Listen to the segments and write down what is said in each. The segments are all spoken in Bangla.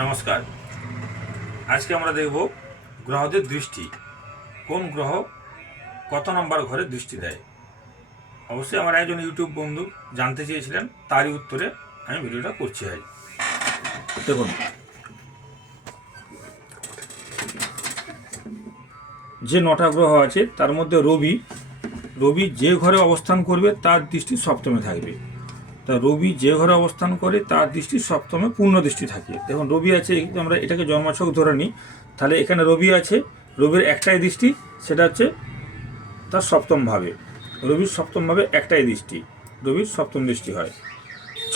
নমস্কার। আজকে আমরা দেখব গ্রহদের দৃষ্টি। কোন গ্রহ কত নম্বর ঘরে দৃষ্টি দেয়? অবশ্যই আমার একজন ইউটিউব বন্ধু জানতে চেয়েছিলেন, তারই উত্তরে আমি ভিডিওটা করছি ভাই দেখুন। যে নটা গ্রহ আছে, তার মধ্যে রবি রবি যে ঘরে অবস্থান করবে, তার দৃষ্টি সপ্তমে থাকবে। তা রবি যে ঘরে অবস্থান করে, তার দৃষ্টি সপ্তমে পূর্ণ দৃষ্টি থাকে। দেখুন, রবি আছে আমরা এটাকে জন্মাছক ধরে নিই। তাহলে এখানে রবি আছে, রবির একটাই দৃষ্টি, সেটা হচ্ছে তার সপ্তম ভাবে। রবির সপ্তম ভাবে একটাই দৃষ্টি, রবির সপ্তম দৃষ্টি হয়।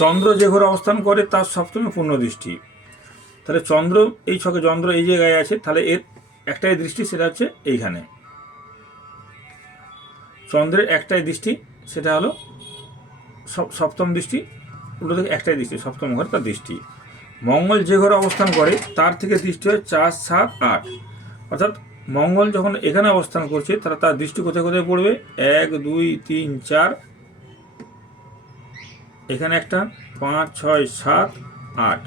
চন্দ্র যে ঘরে অবস্থান করে, তার সপ্তমে পূর্ণ দৃষ্টি তাহলে চন্দ্র, এই ছকে চন্দ্র এই জায়গায় আছে, তাহলে এর একটাই দৃষ্টি, সেটা হচ্ছে এইখানে। চন্দ্রের একটাই দৃষ্টি, সেটা হলো সপ্তম দৃষ্টি, উল্টো থেকে একটাই দৃষ্টি, সপ্তম ঘরে তার দৃষ্টি। মঙ্গল যে ঘরে অবস্থান করে, তার থেকে দৃষ্টি হয় চার, সাত, আট। অর্থাৎ মঙ্গল যখন এখানে অবস্থান করছে, তারা তার দৃষ্টি কোথায় কোথায় পড়বে? এক, দুই, তিন, চার। এখানে একটা, পাঁচ, ছয়, সাত, আট।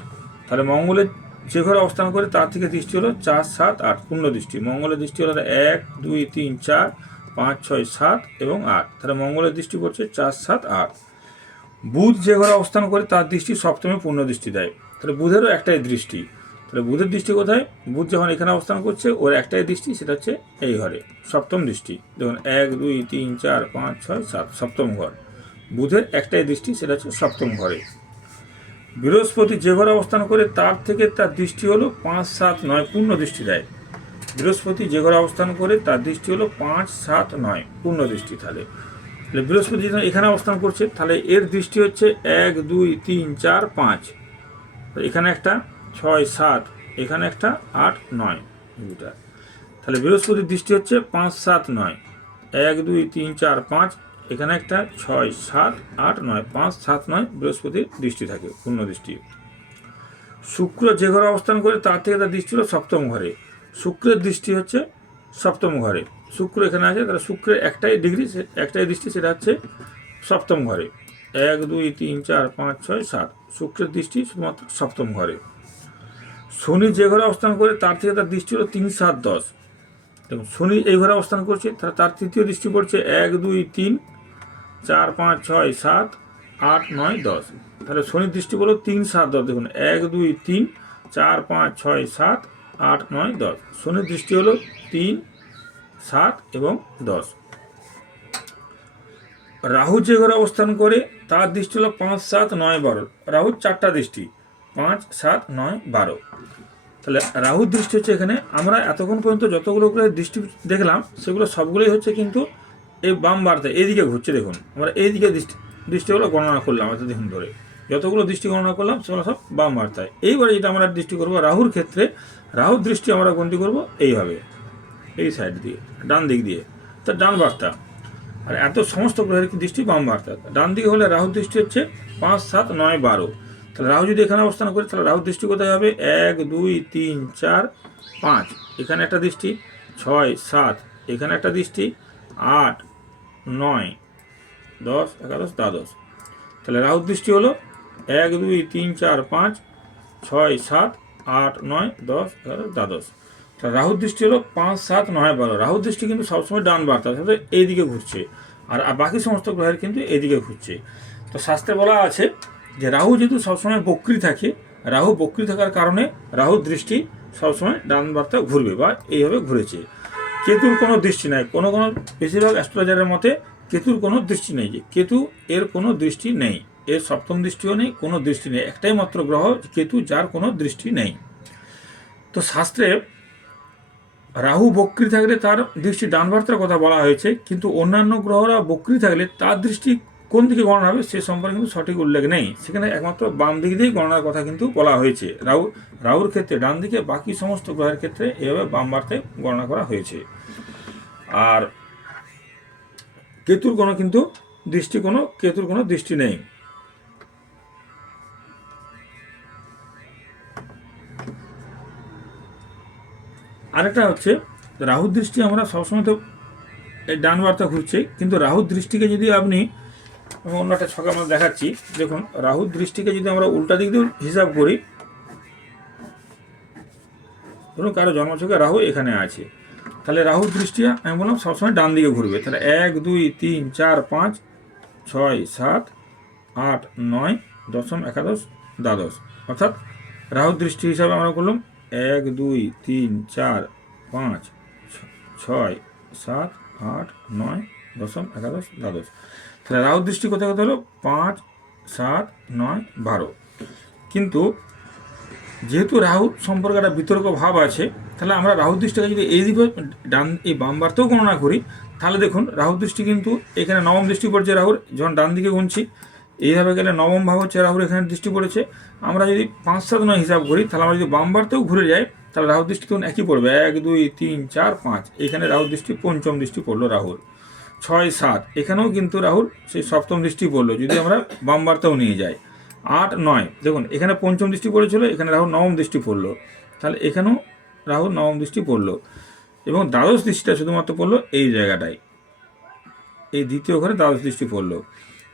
তাহলে মঙ্গলের যে ঘরে অবস্থান করে, তার থেকে দৃষ্টি হলো চার, সাত, আট, পূর্ণ দৃষ্টি। মঙ্গলের দৃষ্টি হলো এক, দুই, তিন, চার, পাঁচ, ছয়, সাত এবং আট। তাহলে মঙ্গলের দৃষ্টি পড়ছে চার, সাত, আট। বুধ যে ঘরে অবস্থান করে, তার দৃষ্টি সপ্তমে পূর্ণ দৃষ্টি দেয়। তাহলে বুধেরও একটাই দৃষ্টি। তাহলে বুধের দৃষ্টি কোথায়? বুধ যখন এখানে অবস্থান করছে, ওর একটাই দৃষ্টি, সেটা হচ্ছে এই ঘরে, সপ্তম দৃষ্টি। দেখুন, এক, দুই, তিন, চার, পাঁচ, ছয়, সাত, সপ্তম ঘর। বুধের একটাই দৃষ্টি, সেটা হচ্ছে সপ্তম ঘরে। বৃহস্পতি যে ঘরে অবস্থান করে, তার থেকে তার দৃষ্টি হলো পাঁচ, সাত, নয় পূর্ণ দৃষ্টি দেয়। বৃহস্পতি যে ঘরে অবস্থান করে, তার দৃষ্টি হলো পাঁচ, সাত, নয় পূর্ণ দৃষ্টি তাহলে। তাহলে বৃহস্পতি এখানে অবস্থান করছে, তাহলে এর দৃষ্টি হচ্ছে এক, দুই, তিন, চার, পাঁচ। এখানে একটা ছয়, সাত, এখানে একটা আট, নয় দুটা তাহলে বৃহস্পতির দৃষ্টি হচ্ছে পাঁচ, সাত, নয়। এক, দুই, তিন, চার, পাঁচ, এখানে একটা ছয়, সাত, আট, নয়, পাঁচ, সাত, নয় বৃহস্পতির দৃষ্টি থাকে, পূর্ণ দৃষ্টি। শুক্র যে ঘরে অবস্থান করে, তার থেকে তার দৃষ্টি হলো সপ্তম ঘরে। শুক্রের দৃষ্টি হচ্ছে সপ্তম ঘরে। শুক্র এখানে আছে, তাহলে শুক্রের একটাই ডিগ্রি একটাই দৃষ্টি সেটা হচ্ছে সপ্তম ঘরে। এক, দুই, তিন, চার, পাঁচ, ছয়, সাত। শুক্রের দৃষ্টি শুধুমাত্র সপ্তম ঘরে। শনি যে ঘরে অবস্থান করে, তার থেকে তার দৃষ্টি হলো তিন, সাত, দশ। দেখুন, শনি এই ঘরে অবস্থান করছে, তাহলে তার তৃতীয় দৃষ্টি পড়ছে এক, দুই, তিন, চার, পাঁচ, ছয়, সাত, আট, নয়, দশ। তাহলে শনির দৃষ্টি বলো তিন, সাত, দশ। দেখুন, এক, দুই, তিন, চার, পাঁচ, ছয়, সাত, আট, নয়, দশ। শনির দৃষ্টি হলো তিন সাত এবং দশ। রাহু যে ঘরে অবস্থান করে, তার দৃষ্টি হলো পাঁচ, সাত, নয়, বারো। রাহুর চারটা দৃষ্টি, পাঁচ, সাত, নয়, বারো। তাহলে রাহুর দৃষ্টি হচ্ছে এখানে। আমরা এতক্ষণ পর্যন্ত যতগুলো করে দৃষ্টি দেখলাম, সেগুলো সবগুলোই হচ্ছে কিন্তু এই বাম বার্তা, এইদিকে ঘুরছে দেখুন। আমরা এইদিকে দৃষ্টি দৃষ্টিগুলো গণনা করলাম এতদিন ধরে। যতগুলো দৃষ্টি গণনা করলাম, সেগুলো সব বাম বার্তায়। এইবারে যেটা আমরা দৃষ্টি করব রাহুর ক্ষেত্রে, রাহুর দৃষ্টি আমরা গন্তি করব? এইভাবে। এই সাইড দিয়ে, ডান দিক দিয়ে। তা ডান বার্তা। আর এত সমস্ত গ্রহের কি দৃষ্টি বাম বার্তা? ডান দিকে হলে রাহুর দৃষ্টি হচ্ছে পাঁচ, সাত, নয়, বারো। তাহলে রাহু যদি এখানে অবস্থান করে, তাহলে রাহুর দৃষ্টি কোথায় হবে? এক, দুই, তিন, চার, পাঁচ। এখানে একটা দৃষ্টি, ছয়, সাত। এখানে একটা দৃষ্টি, আট, নয়, দশ, একাদশ, দ্বাদশ। তাহলে রাহুর দৃষ্টি হলো এক, দুই, তিন, চার, পাঁচ, ছয়, সাত, আট, নয়, দশ এগারো দ্বাদশ। তাহলে রাহুর দৃষ্টি হলো পাঁচ, সাত, নয়, বারো। রাহুর দৃষ্টি কিন্তু সবসময় ডান বার্তা অর্থাৎ এইদিকে ঘুরছে। আর বাকি সমস্ত গ্রহের কিন্তু এইদিকে ঘুরছে। তো শাস্ত্রে বলা আছে যে রাহু যেহেতু সবসময় বক্রি থাকে, রাহু বক্রি থাকার কারণে রাহুর দৃষ্টি সবসময় ডান বার্তা ঘুরবে বা এইভাবে ঘুরেছে। কেতুর কোনো দৃষ্টি নাই। কোনো কোনো বেশিরভাগ অ্যাস্ট্রোলজারের মতে কেতুর কোনো দৃষ্টি নেই যে কেতু এর কোনো দৃষ্টি নেই। এর সপ্তম দৃষ্টিও নেই, কোনো দৃষ্টি নেই। একটাই মাত্র গ্রহ কেতু যার কোনো দৃষ্টি নেই। তো শাস্ত্রে রাহু বক্রি থাকলে তার দৃষ্টি ডান বার্তার কথা বলা হয়েছে, কিন্তু অন্যান্য গ্রহরা বক্রি থাকলে তার দৃষ্টি কোন দিকে গণনা হবে সে সম্পর্কে কিন্তু সঠিক উল্লেখ নেই। সেখানে একমাত্র বাম দিক দিয়েই গণনার কথা কিন্তু বলা হয়েছে। রাহু, রাহুর ক্ষেত্রে ডান দিকে বাকি সমস্ত গ্রহের ক্ষেত্রে এভাবে বাম বার্তায় গণনা করা হয়েছে। আর কেতুর কোনো কিন্তু দৃষ্টি কোনো, কেতুর কোনো দৃষ্টি নেই। আরেকটা হচ্ছে রাহুর দৃষ্টি আমরা সবসময় তো এই ডান বার্তা ঘুরছে, কিন্তু রাহুর দৃষ্টিকে যদি আপনি, আমি অন্য একটা ছকে আমরা দেখাচ্ছি, দেখুন, রাহুর দৃষ্টিকে যদি আমরা উল্টা দিক দিয়ে হিসাব করি, ধরুন কারও জন্মছকে রাহু এখানে আছে। তাহলে রাহুর দৃষ্টি আমি বললাম সবসময় ডান দিকে ঘুরবে। তাহলে এক, দুই, তিন, চার, পাঁচ, ছয়, সাত, আট, নয়, দশম, একাদশ, দ্বাদশ। অর্থাৎ রাহুর দৃষ্টি হিসাবে আমরা করলাম এক, দুই, তিন, চার, পাঁচ ছয়, সাত, আট, নয়, দশম, একাদশ, দ্বাদশ। তাহলে রাহুর দৃষ্টি কোথায় কোথায় হলো? পাঁচ, সাত, নয়, বারো। কিন্তু যেহেতু রাহু সম্পর্কে একটা বিতর্ক ভাব আছে, তাহলে আমরা রাহু দৃষ্টিকে যদি এই দিকে ডান, এই বাম বারতেও গণনা করি, তাহলে দেখুন রাহু দৃষ্টি কিন্তু এখানে নবম দৃষ্টি পড়ছে রাহুর, যখন ডান দিকে গুনছি এইভাবে গেলে নবম ভাব হচ্ছে রাহুর এখানে দৃষ্টি পড়েছে। আমরা যদি পাঁচ সাত নয় হিসাব করি, তাহলে আমরা যদি বাম বারতেও ঘুরে যাই, তাহলে রাহু দৃষ্টি তখন একই পড়বে। এক, দুই, তিন, চার, পাঁচ। এখানে রাহু দৃষ্টি, পঞ্চম দৃষ্টি পড়ল রাহুর। ছয়, সাত। এখানেও কিন্তু রাহুল সেই সপ্তম দৃষ্টি পড়ল, যদি আমরা বাম বারতেও নিয়ে যাই। আট, নয়। দেখুন, এখানে পঞ্চম দৃষ্টি পড়েছিল, এখানে রাহুল নবম দৃষ্টি পড়ল। তাহলে এখানেও রাহুল নবম দৃষ্টি পড়ল। এবং দ্বাদশ দৃষ্টিটা শুধুমাত্র পড়ল এই জায়গাটায়। এই দ্বিতীয় ঘরে দ্বাদশ দৃষ্টি পড়ল।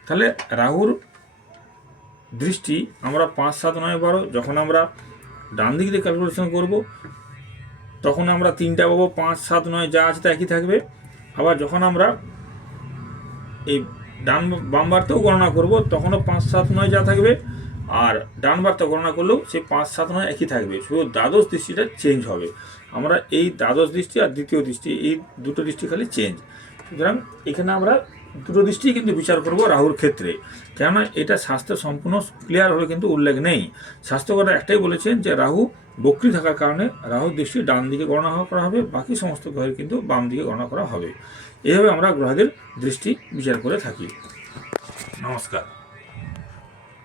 তাহলে রাহুর দৃষ্টি আমরা পাঁচ, সাত, নয়, বারো, যখন আমরা ডান দিক দিয়ে ক্যালকুলেশন করব, তখন আমরা তিনটা পাবো, পাঁচ, সাত, নয়, যা আছে তা একই থাকবে। আবার যখন আমরা এই ডান বাম বারতেও গণনা করব, তখনও পাঁচ, সাত, নয়, যা থাকবে, আর ডান বারটা গণনা করলেও সেই পাঁচ, সাত, নয় একই থাকবে। শুধু দ্বাদশ দৃষ্টিটা চেঞ্জ হবে। আমরা এই দ্বাদশ দৃষ্টি আর দ্বিতীয় দৃষ্টি, এই দুটো দৃষ্টি খালি চেঞ্জ সুতরাং এখানে আমরা দুটো দৃষ্টি কিন্তু বিচার করব রাহুর ক্ষেত্রে। কেননা এটা স্বাস্থ্য সম্পূর্ণ ক্লিয়ারভাবে কিন্তু উল্লেখ নেই। স্বাস্থ্যকরা একটাই বলেছেন যে, রাহু বক্রি থাকার কারণে রাহুর দৃষ্টি ডান দিকে গণনা করা হবে, বাকি সমস্ত গ্রহের কিন্তু বাম দিকে গণনা করা হবে। এইভাবে আমরা গ্রহদের দৃষ্টি বিচার করে থাকি। নমস্কার।